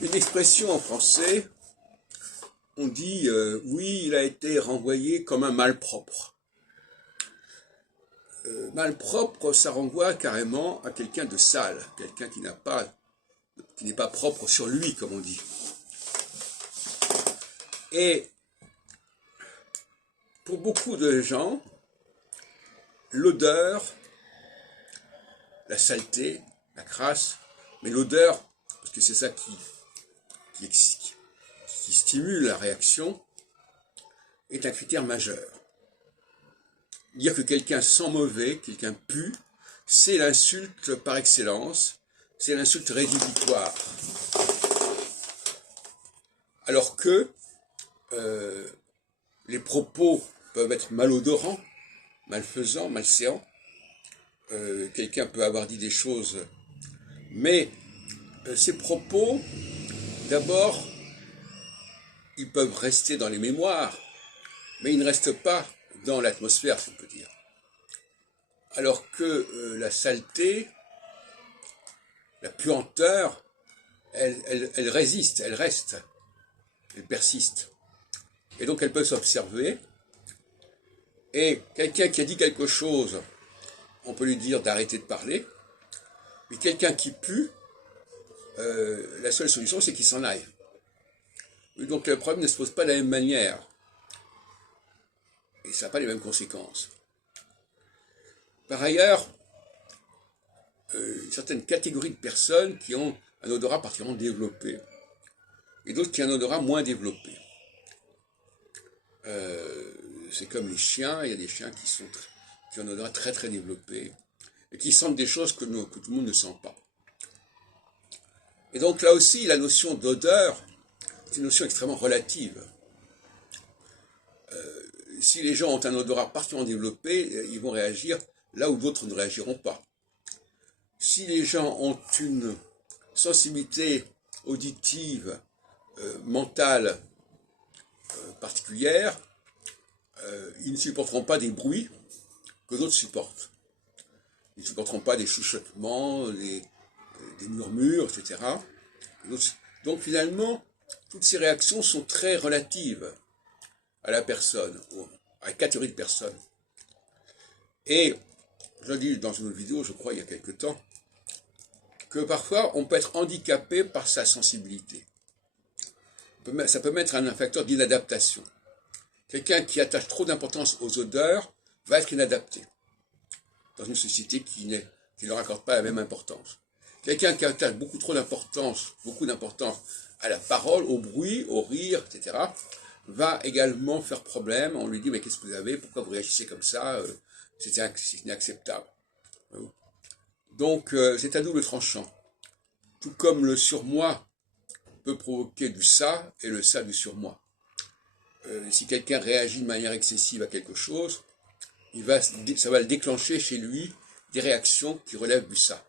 Une expression en français, on dit oui, il a été renvoyé comme un malpropre. Malpropre, ça renvoie carrément à quelqu'un de sale, quelqu'un qui n'est pas propre sur lui, comme on dit. Et pour beaucoup de gens, l'odeur, la saleté, la crasse, mais l'odeur, parce que c'est ça qui stimule la réaction, est un critère majeur. Dire que quelqu'un sent mauvais, quelqu'un pue, c'est l'insulte par excellence, c'est l'insulte rédhibitoire. Alors que les propos peuvent être malodorants, malfaisants, malséants. Quelqu'un peut avoir dit des choses, mais ces propos, d'abord, ils peuvent rester dans les mémoires, mais ils ne restent pas dans l'atmosphère, si on peut dire. Alors que la saleté, la puanteur, elle résiste, elle reste, elle persiste. Et donc elles peuvent s'observer. Et quelqu'un qui a dit quelque chose, on peut lui dire d'arrêter de parler. Mais quelqu'un qui pue, la seule solution, c'est qu'il s'en aille. Et donc le problème ne se pose pas de la même manière. Et ça n'a pas les mêmes conséquences. Par ailleurs, une certaine catégorie de personnes qui ont un odorat particulièrement développé, et d'autres qui ont un odorat moins développé. C'est comme les chiens, il y a des chiens qui ont un odorat très très développé, et qui sentent des choses que tout le monde ne sent pas. Et donc là aussi, la notion d'odeur, c'est une notion extrêmement relative. Si les gens ont un odorat particulièrement développé, ils vont réagir là où d'autres ne réagiront pas. Si les gens ont une sensibilité auditive, mentale particulière, ils ne supporteront pas des bruits que d'autres supportent. Ils ne supporteront pas des chuchotements, des murmures, etc. Donc finalement, toutes ces réactions sont très relatives à la personne, à la catégorie de personnes. Et je l'ai dit dans une autre vidéo, je crois, il y a quelque temps, que parfois on peut être handicapé par sa sensibilité. Ça peut mettre un facteur d'inadaptation. Quelqu'un qui attache trop d'importance aux odeurs va être inadapté dans une société qui ne leur accorde pas la même importance. Quelqu'un qui attache beaucoup d'importance à la parole, au bruit, au rire, etc., va également faire problème. On lui dit, mais qu'est-ce que vous avez? Pourquoi vous réagissez comme ça? C'est inacceptable. Donc, c'est à double tranchant. Tout comme le surmoi peut provoquer du ça, et le ça du surmoi. Si quelqu'un réagit de manière excessive à quelque chose, ça va le déclencher chez lui des réactions qui relèvent du ça.